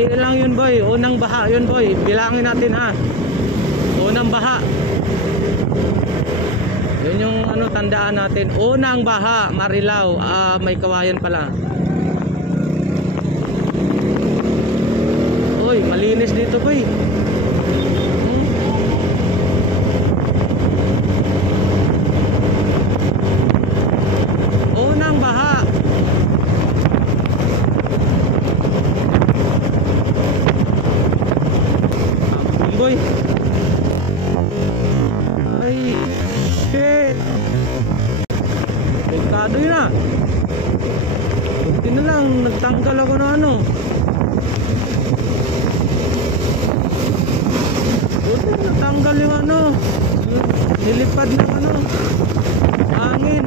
Sandali lang yun boy, unang baha yun boy. Bilangin natin ha. Unang baha. Yun yung ano, tandaan natin. Unang baha, Marilao. May kawayan pala. Uy, malinis dito boy. Unang baha. Boy. Ay, shit. Delikado yun ah. Buti na lang, nagtanggal ako na ano. Buti natanggal yung ano. Nilipad ng ano. Hangin.